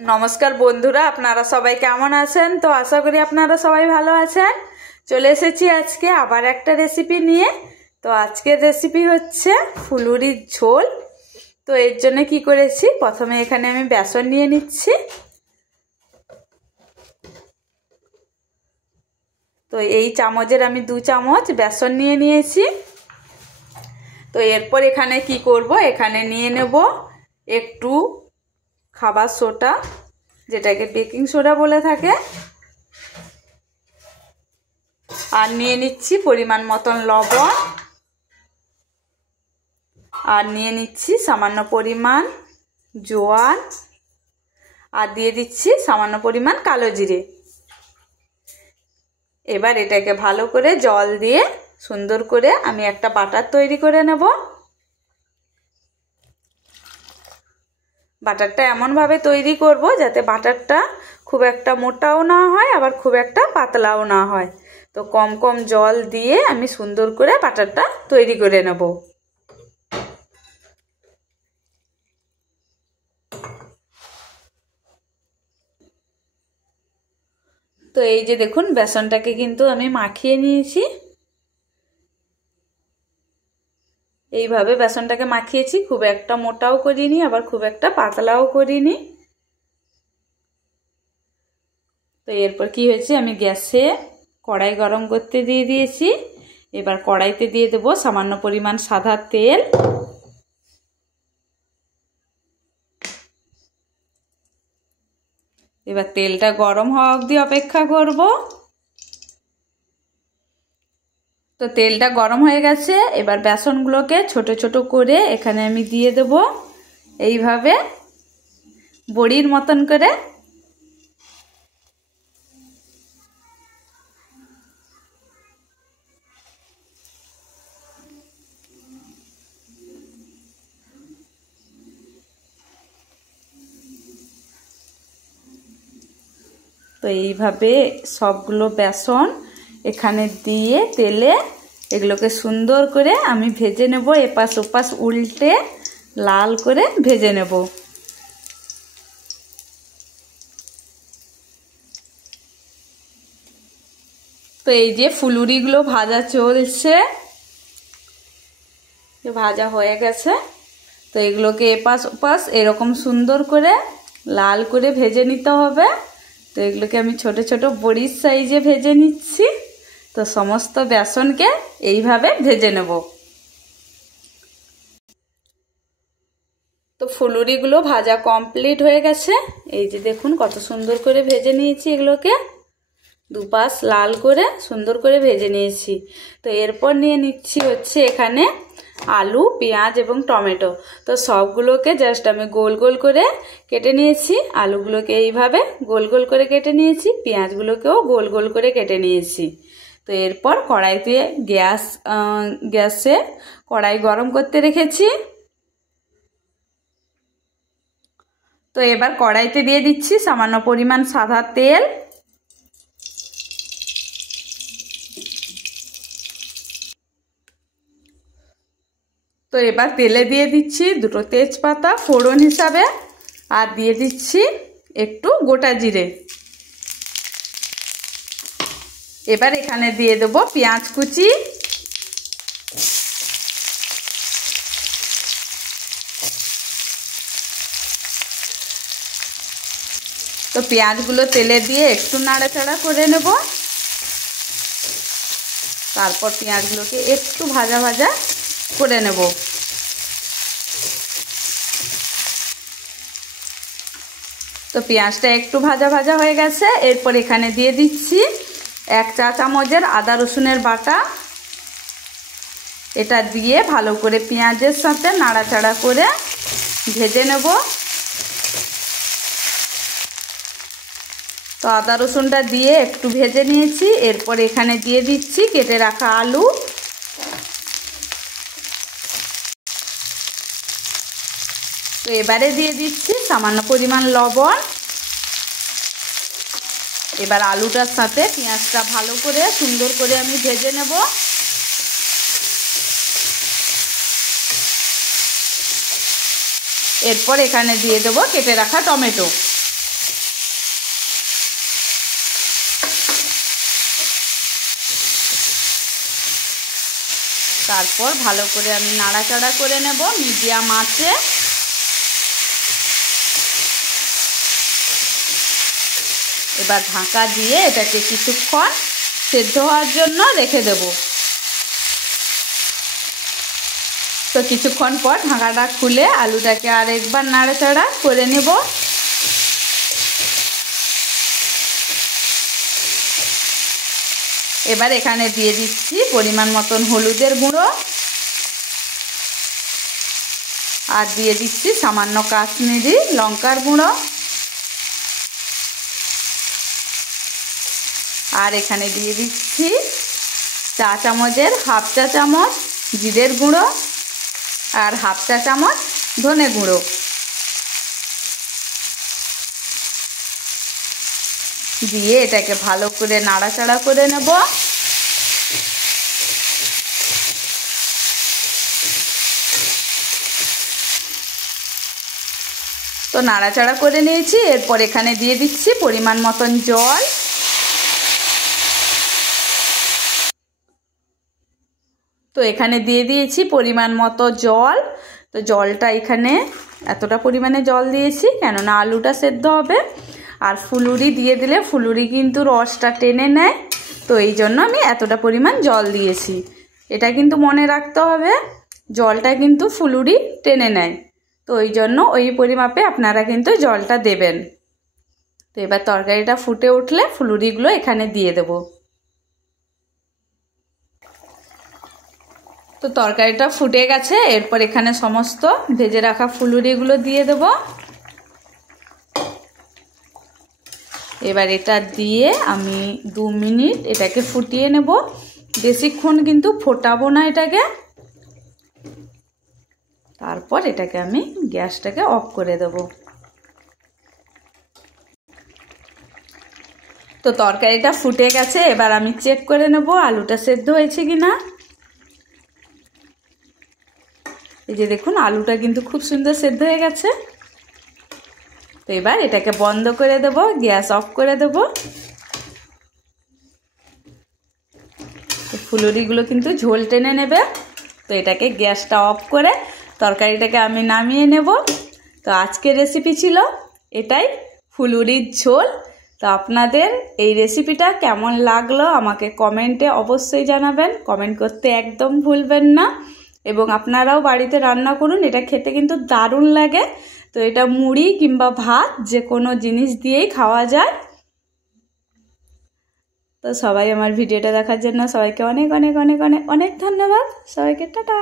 নমস্কার বন্ধুরা, আপনারা সবাই কেমন আছেন? তো আশা করি আপনারা সবাই ভালো আছেন। চলে এসেছি আজকে আবার একটা রেসিপি নিয়ে। তো আজকের রেসিপি হচ্ছে ফুলুরির ঝোল। তো এর জন্য কি করেছি, প্রথমে এখানে আমি বেসন নিয়ে নিচ্ছি। তো এই চামচের আমি 2 চামচ বেসন নিয়ে নিয়েছি। তো এরপর এখানে কি করব, এখানে নিয়ে নেব একটু খাবার সোডা, যেটাকে বেকিং সোডা বলে থাকে, আর নিয়ে নিচ্ছি পরিমাণ মতন লবণ, আর নিয়ে নিচ্ছি সামান্য পরিমাণ জোয়ান, আর দিয়ে দিচ্ছি সামান্য পরিমাণ কালো জিরে। এবার এটাকে ভালো করে জল দিয়ে সুন্দর করে আমি একটা বাটার তৈরি করে নেব। বাটারটা এমনভাবে তৈরি করব যাতে বাটারটা খুব একটা মোটাও না হয়, আবার খুব একটা পাতলাও না হয়। তো কম কম জল দিয়ে আমি সুন্দর করে বাটারটা তৈরি করে নেব। তো এই যে দেখুন, বেসনটাকে কিন্তু আমি মাখিয়ে নিয়েছি। এইভাবে বেসনটাকে মাখিয়েছি, খুব একটা মোটাও করিনি, আবার খুব একটা পাতলাও করিনি। তো এরপর কি হয়েছে, আমি গ্যাসে কড়াই গরম করতে দিয়ে দিয়েছি। এবার কড়াইতে দিয়ে দেব সামান্য পরিমাণ সাদা তেল। এবার তেলটা গরম হওয়া অবধি অপেক্ষা করব। তো তেলটা গরম হয়ে গেছে। এবার বেসনগুলোকে ছোট ছোট করে এখানে আমি দিয়ে দেব, এইভাবে বড়ির মতন করে। তো এইভাবে সবগুলো বেসন এখানে দিয়ে তেলে এগুলোকে সুন্দর করে আমি ভেজে নেব, এপাশ ওপাশ উল্টে লাল করে ভেজে নেব। তো এই যে ফুলুরিগুলো ভাজা চলছে, ভাজা হয়ে গেছে। তো এগুলোকে এপাশ ওপাশ এরকম সুন্দর করে লাল করে ভেজে নিতে হবে। তো এগুলোকে আমি ছোট ছোট বড়ির সাইজে ভেজে নিচ্ছি। তো সমস্ত বেসনকে এইভাবে ভেজে নেব। তো ফুলুরিগুলো ভাজা কমপ্লিট হয়ে গেছে। এই যে দেখুন কত সুন্দর করে ভেজে নিয়েছি, এগুলোকে দুপাশ লাল করে সুন্দর করে ভেজে নিয়েছি। তো এরপর নিয়ে নিচ্ছি হচ্ছে এখানে আলু, পেঁয়াজ এবং টমেটো। তো সবগুলোকে জাস্ট আমি গোল গোল করে কেটে নিয়েছি। আলুগুলোকে এইভাবে গোল গোল করে কেটে নিয়েছি, পেঁয়াজগুলোকেও গোল গোল করে কেটে নিয়েছি। তো এরপর কড়াইতে গ্যাসে কড়াই গরম করতে রেখেছি। তো এবার কড়াইতে দিয়ে দিচ্ছি সামান্য পরিমাণ সাদা তেল। তো এবার তেলে দিয়ে দিচ্ছি 2টো তেজপাতা ফোড়ন হিসাবে, আর দিয়ে দিচ্ছি একটু গোটা জিরে। এবার এখানে দিয়ে দেবো পেঁয়াজ কুচি। তো পেঁয়াজগুলো তেলে দিয়ে একটু নাড়াচাড়া করে নেব। তারপর পেঁয়াজগুলোকে একটু ভাজা ভাজা করে নেব। তো পেঁয়াজটা একটু ভাজা ভাজা হয়ে গেছে। এরপর এখানে দিয়ে দিচ্ছি 1 চা চামচের আদা রসুনের বাটা। এটা দিয়ে ভালো করে পেঁয়াজের সাথে নাড়াচাড়া করে ভেজে নেব। তো আদা রসুনটা দিয়ে একটু ভেজে নিয়েছি। এরপর এখানে দিয়ে দিচ্ছি কেটে রাখা আলু। তো এবারে দিয়ে দিচ্ছি সামান্য পরিমাণ লবণ। এবার আলুটার সাথে পেঁয়াজটা ভালো করে সুন্দর করে আমি ভেজে নেব। এরপর এখানে দিয়ে দেবো কেটে রাখা টমেটো। তারপর ভালো করে আমি নাড়াচাড়া করে নেব মিডিয়াম আঁচে। এবার ঢাকা দিয়ে এটাকে কিছুক্ষণ সেদ্ধ হওয়ার জন্য রেখে দেব। তো কিছুক্ষণ পর ঢাকাটা খুলে আলুটাকে আর একবার নাড়াচাড়া করে নেব। এবার এখানে দিয়ে দিচ্ছি পরিমাণ মতন হলুদের গুঁড়ো, আর দিয়ে দিচ্ছি সামান্য কাশ্মীরি লঙ্কার গুঁড়ো, আর এখানে দিয়ে দিচ্ছি চা চামচের হাফ চা চামচ জিরের গুঁড়ো আর হাফ চা চামচ ধনে গুঁড়ো। দিয়ে এটাকে ভালো করে নাড়াচাড়া করে নেব। তো নাড়াচাড়া করে নিয়েছি। এরপর এখানে দিয়ে দিচ্ছি পরিমাণ মতন জল। তো এখানে দিয়ে দিয়েছি পরিমাণ মতো জল। তো জলটা এখানে এতটা পরিমাণে জল দিয়েছি কেননা আলুটা সেদ্ধ হবে, আর ফুলুরি দিয়ে দিলে ফুলুরি কিন্তু রসটা টেনে নেয়। তো এই জন্য আমি এতটা পরিমাণ জল দিয়েছি। এটা কিন্তু মনে রাখতে হবে, জলটা কিন্তু ফুলুরি টেনে নেয়। তো ওই জন্য ওই পরিমাপে আপনারা কিন্তু জলটা দেবেন। তো এবার তরকারিটা ফুটে উঠলে ফুলুরিগুলো এখানে দিয়ে দেব। তো তরকারিটা ফুটে গেছে। এরপর এখানে সমস্ত ভেজে রাখা ফুলুরিগুলো দিয়ে দেব। এবার এটা দিয়ে আমি 2 মিনিট এটাকে ফুটিয়ে নেব। বেশিক্ষণ কিন্তু ফোটাবো না এটাকে। তারপর এটাকে আমি গ্যাসটাকে অফ করে দেব। তো তরকারিটা ফুটে গেছে। এবার আমি চেক করে নেব আলুটা সেদ্ধ হয়েছে কিনা। এই যে দেখুন আলুটা কিন্তু খুব সুন্দর সেদ্ধ হয়ে গেছে। তো এবার এটাকে বন্ধ করে দেব, গ্যাস অফ করে দেব। তো ফুলুরিগুলো কিন্তু ঝোল টেনে নেবে। তো এটাকে গ্যাসটা অফ করে তরকারিটাকে আমি নামিয়ে নেব। তো আজকের রেসিপি ছিল এটাই, ফুলুরির ঝোল। তো আপনাদের এই রেসিপিটা কেমন লাগলো আমাকে কমেন্টে অবশ্যই জানাবেন। কমেন্ট করতে একদম ভুলবেন না। এবং আপনারাও বাড়িতে রান্না করুন, এটা খেতে কিন্তু দারুণ লাগে। তো এটা মুড়ি কিংবা ভাত যে কোনো জিনিস দিয়েই খাওয়া যায়। তো সবাই আমার ভিডিওটা দেখার জন্য সবাইকে অনেক অনেক অনেক অনেক অনেক ধন্যবাদ। সবাইকে টাটা।